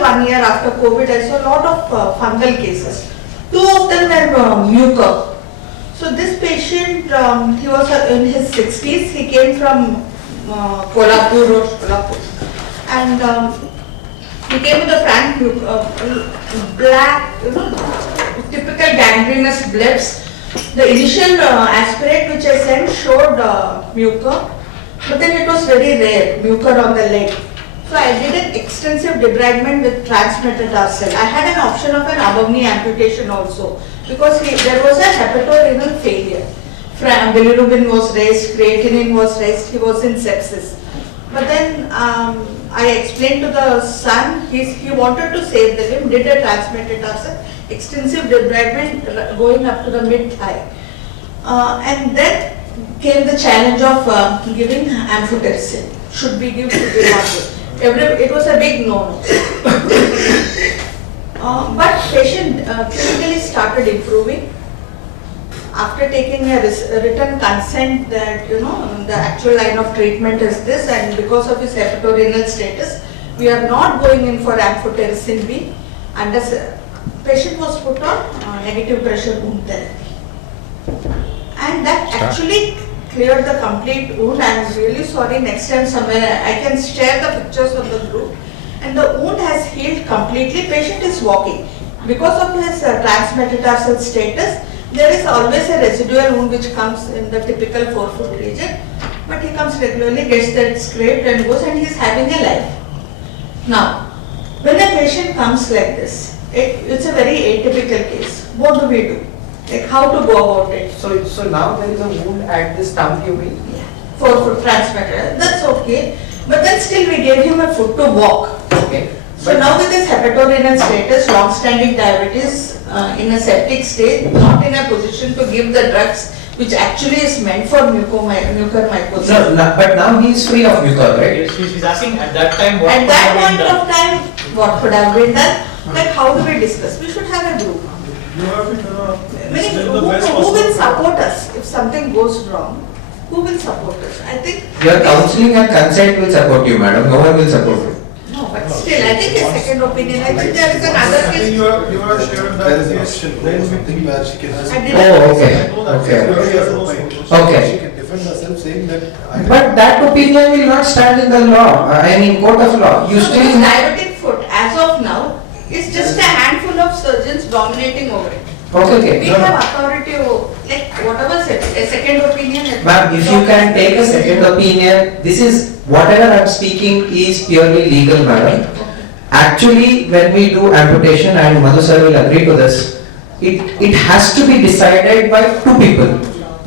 1 year after COVID, I saw a lot of fungal cases. 2 of them were mucor. So this patient, he was in his 60s. He came from Kolhapur, and he came with a frank black, typical gangrenous blebs. The initial aspirate which I sent showed mucor, but then it was very rare, mucor on the leg. So I did an extensive debridement with transmetatarsal. I had an option of an above knee amputation also, because there was a hepatorenal failure. Bilirubin was raised, creatinine was raised, he was in sepsis. But then I explained to the son, he wanted to save the limb, did a transmetatarsal, extensive debridement going up to the mid-thigh. And then came the challenge of giving amphotericin. Should we give, should we not give? It was a big no-no. But patient clinically started improving. After taking a written consent that the actual line of treatment is this, and because of his hepatorenal status, we are not going in for amphotericin B, and the patient was put on negative pressure wound therapy, and that actually cleared the complete wound. I am really sorry, next time somewhere I can share the pictures of the group, and the wound has healed completely. Patient is walking. Because of his transmetatarsal status, there is always a residual wound which comes in the typical forefoot region, but he comes regularly, gets that scraped and goes, and he is having a life. Now, when a patient comes like this, it's a very atypical case. What do we do? Like how to go about it? So now there is a wound at the stump, you mean? Yeah. Forefoot transmitter, that's okay. But then still we gave him a foot to walk. Okay. So now with this hepatorenal status, long-standing diabetes, in a septic state, not in a position to give the drugs which actually is meant for mucormycosis. No, but now he is free of mucor, right? Yes, he's asking at that time what At could that have point been done. of time, what could have been done? Like how do we discuss? We should have a group. You have to Meaning, who will support us if something goes wrong? Who will support us? I think Your counseling and consent will support you, madam. No one will support you. no, but still, I think a second opinion. I think there is another I think case. you are shared that There is an case. option where something where she can I did Oh, okay. I know that Okay. case, has no support. Okay. She can defend herself saying that I But that opinion will not stand in the law. I mean, court of law. You So still this have. diabetic foot, as of now, is just a handful of surgeons dominating over it. Okay. We have authority over, like whatever said, a second opinion. Ma'am, if you can take a second opinion, this is whatever I'm speaking is purely legal, madam. Actually, when we do amputation, and Madhu sir will agree to this, it has to be decided by two people.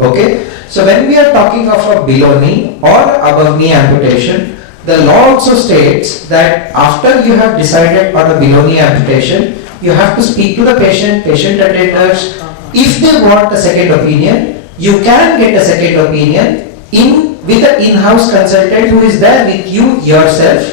Okay? So when we are talking of a below knee or above knee amputation, the law also states that after you have decided on a below knee amputation, you have to speak to the patient attenders. If they want a second opinion, you can get a second opinion with an in-house consultant who is there with you yourself,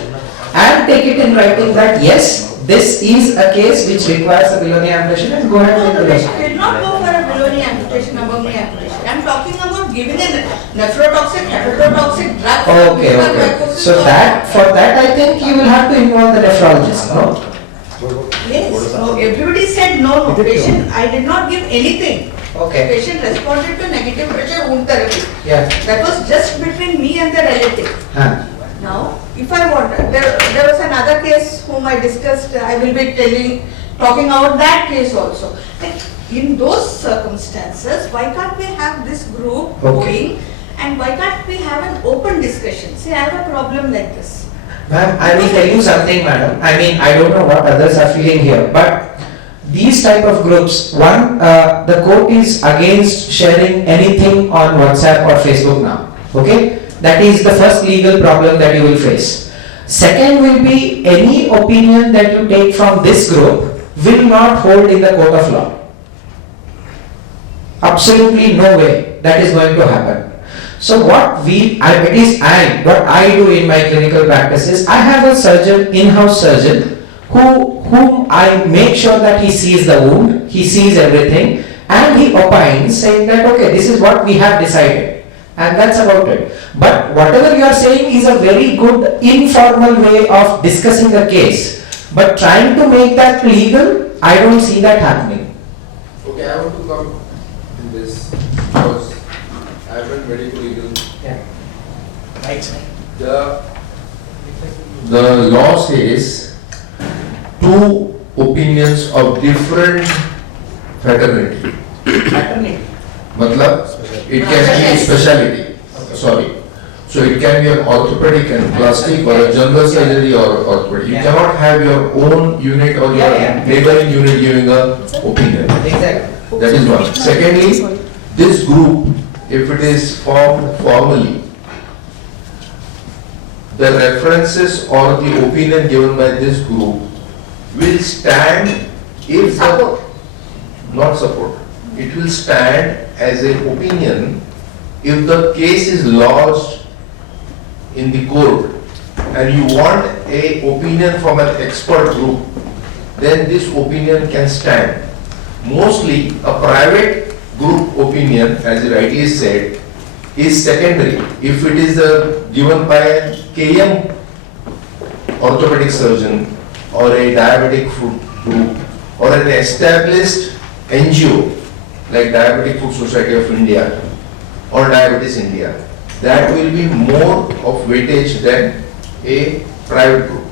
and take it in writing that yes, this is a case which requires a below knee amputation, and go ahead No, with the the patient did not go for a below knee amputation, above knee amputation. I am talking about giving a nephrotoxic, hepatotoxic drug. Okay. So for that I think you will have to involve the nephrologist, no? Yes, no, everybody said no, patient, I did not give anything. Okay. Patient responded to negative pressure wound therapy. Yeah. That was just between me and the relative. Huh. Now, if I want, there was another case whom I discussed, I will be talking about that case also. Like, in those circumstances, why can't we have this group going, and why can't we have an open discussion? See, I have a problem like this. Ma'am, I will tell you something, madam. I mean, I don't know what others are feeling here, but these type of groups, one, the court is against sharing anything on WhatsApp or Facebook now. Okay? That is the first legal problem that you will face. Second will be any opinion that you take from this group will not hold in the court of law. Absolutely no way that is going to happen. So what I do in my clinical practice is I have a surgeon, in-house surgeon, whom I make sure that he sees the wound, he sees everything, and he opines saying that okay, this is what we have decided, and that's about it. But whatever you are saying is a very good informal way of discussing the case. But trying to make that legal, I don't see that happening. Okay, I want to come in this because I have done medical legal. Yeah. Right. The law says two opinions of different fraternity. Matlab, it can be speciality. Sorry. So it can be an orthopedic and plastic or a general surgery or orthopedic. You Yeah. cannot have your own unit or your neighboring unit giving a opinion. Exactly. That is one. Secondly, this group, if it is formed formally, the references or the opinion given by this group will stand if the, not support, it will stand as an opinion if the case is lodged in the court and you want a opinion from an expert group, then this opinion can stand. Mostly a private group opinion, as you rightly said, is secondary. If it is given by a KM orthopedic surgeon or a diabetic food group or an established NGO like Diabetic Food Society of India or Diabetes India, that will be more of weightage than a private group.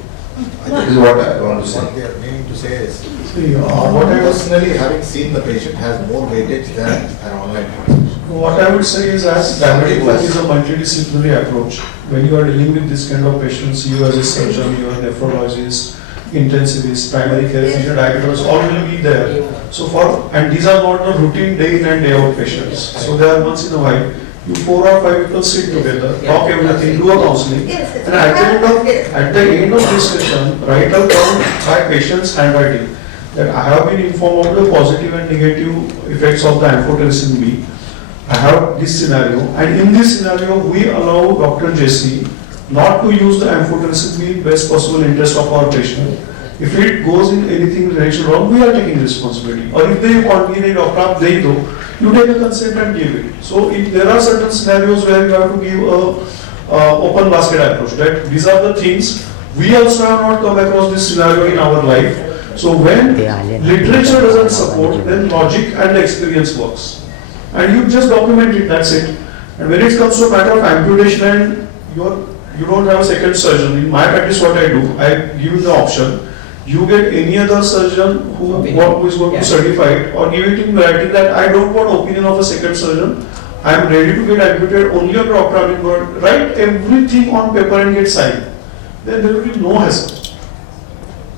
That is what I want to say. What they are meaning to say is, what I personally having seen the patient has more weightage than an online consultation. What I would say is, as diabetic work is a multidisciplinary approach. When you are dealing with this kind of patients, you as a surgeon, you are a nephrologist, intensivist, primary care physician, diabetologist, all will be there. So and these are not the routine day in and day out patients. So they are once in a while. You 4 or 5 people sit together, talk everything, do a counseling, and at the end of discussion, write down by patient's handwriting that I have been informed of the positive and negative effects of the amphotericin B. I have this scenario, and in this scenario, we allow Dr. Jessy not to use the amphotericin B in best possible interest of our patient. If it goes in anything direction wrong, we are taking responsibility. Or if they want me, doctor, they do. You take a consent and give it. So if there are certain scenarios where you have to give a open basket approach, that these are the things we also have not come across this scenario in our life. So when literature doesn't support, then logic and experience works. And you just document it, that's it. And when it comes to a matter of amputation and you don't have a second surgeon, in my practice what I do, I give you the option. You get any other surgeon who is going to certify it, or give it in writing that I don't want opinion of a second surgeon. I am ready to get amputated only on Dr. Amin word. Write everything on paper and get signed. Then there will be no hassle.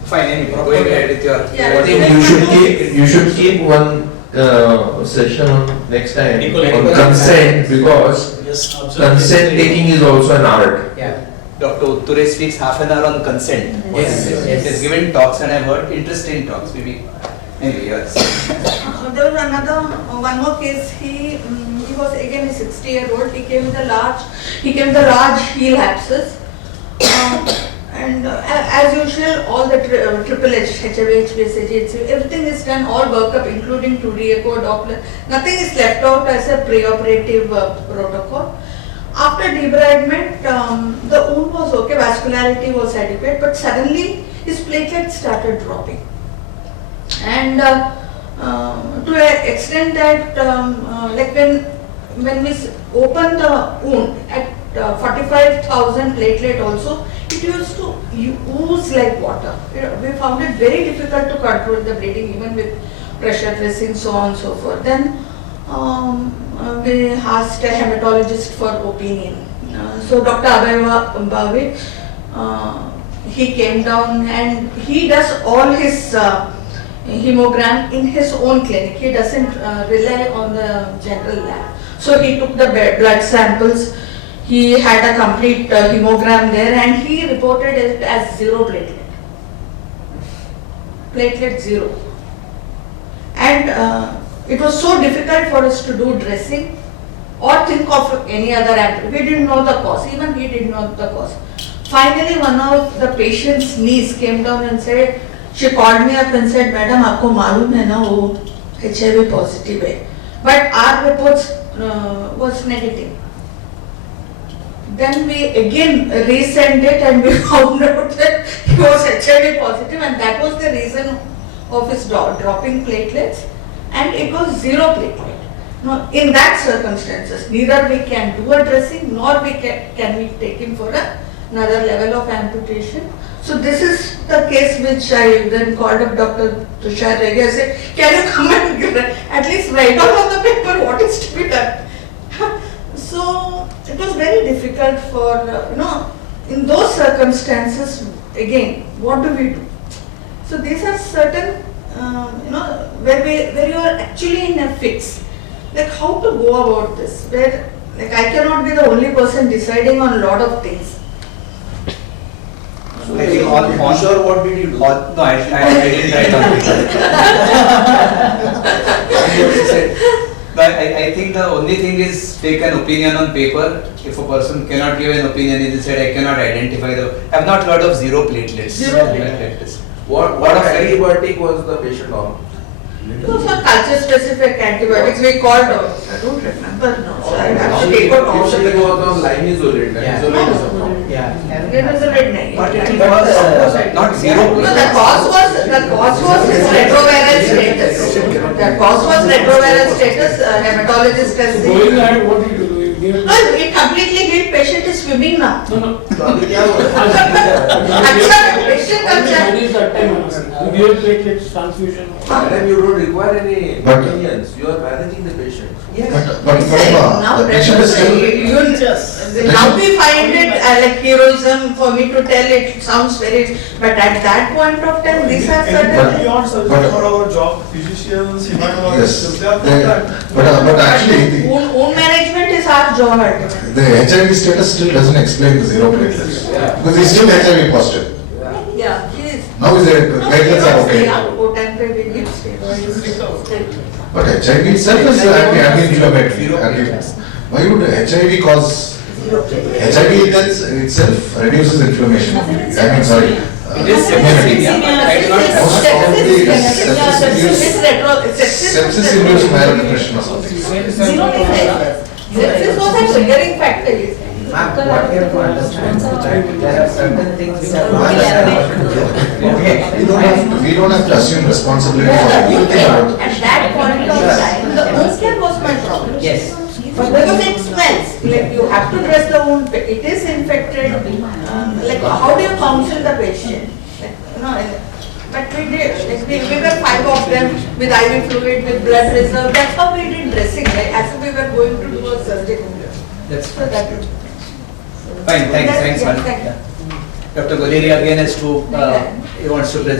Fine, going ahead with your. Yeah, I think you should keep one session on next time on consent, because consent taking is also an art. Yeah. Dr. Utture speaks half an hour on consent. Yes, He has given talks and I've heard interesting talks. Maybe yes. There was one more case. He was again a 60-year-old. He came with a large heel abscess, and as usual, all the triple H, HIV, HbS, everything is done, all workup, including 2D echo, Doppler. Nothing is left out as a preoperative protocol. After debridement, the wound was okay, vascularity was adequate, but suddenly his platelets started dropping. And to an extent that, like when we opened the wound at 45,000 platelet also, it used to ooze like water. We found it very difficult to control the bleeding, even with pressure dressing, so on and so forth. Then we asked a hematologist for opinion. So Dr. Abhay he came down and he does all his hemogram in his own clinic. He doesn't rely on the general lab. So he took the blood samples. He had a complete hemogram there and he reported it as 0 platelet. Platelet 0. And it was so difficult for us to do dressing or think of any other activity. We didn't know the cause, even he didn't know the cause. Finally, one of the patient's niece came down and said, she called me up and said, Madam, aapko मालूम है ना वो HIV positive है. But our reports was negative. Then we again resent it and we found out that he was HIV positive, and that was the reason of his dropping platelets, and it was 0 platelet. Now, in that circumstances, neither we can do a dressing nor we can we take him for another level of amputation. So this is the case which I then called up Dr. Tushar. I said, can you come and at least write down on the paper what is to be done? So it was very difficult for, in those circumstances, again, what do we do? So these are certain, where you are actually in a fix. Like how to go about this, where like I cannot be the only person deciding on a lot of things. I think on Sure, what did you do? no, I didn't write down. But I think the only thing is take an opinion on paper. If a person cannot give an opinion, he said I cannot identify the. I have not heard of 0 platelets. 0 platelets. What antibiotic was the patient on? Those are culture-specific antibiotics we called. I don't remember now. So I have to take out all the Patient was on linezolid. Yeah. Linezolid is a problem. Linezolid. But it was not 0 No, the cause was his retroviral status. The cause was retroviral status. Hematologist has Going seen. ahead, what do you do? You give No, it completely healed. Patient is swimming now. no. तो अभी क्या हो रहा अच्छा, patient culture. Manage that time, I'm asking. You give platelets, transfusion. Madam, you don't require any But- opinions. You are managing the patient. But Now, the patient is still, now we find it like heroism for me to tell it sounds very, but at that point of time, these are Anything certain. beyond surgery for our job, physicians, hematologists, they are for that. but actually Wound management is our job ultimately. the HIV status still doesn't explain the 0 platelets. Because he's still HIV positive. Yeah, he is. Now is the platelets are okay. But HIV itself is anti-inflammatory. Why would HIV cause, HIV itself reduces inflammation? I mean, sorry. It is immunity. I do not Most commonly it is sepsis induced malnutrition or something. Sepsis was a triggering factor. he said. Ma'am, what we have to understand, there are certain things which are not okay. We don't have to assume responsibility for everything about the At patient. that point of time, the wound care was my problem. Yes. Because it smells, like you have to dress the wound, it is infected, like how do you counsel the patient? Like, but we did, like we were 5 of them with IV fluid, with blood reserve, that's how we did dressing, like as if we were going to do a surgery. That's So that is. fine. Thanks, Yeah, madam. thank you. Dr. Goleri again has to, he wants to present.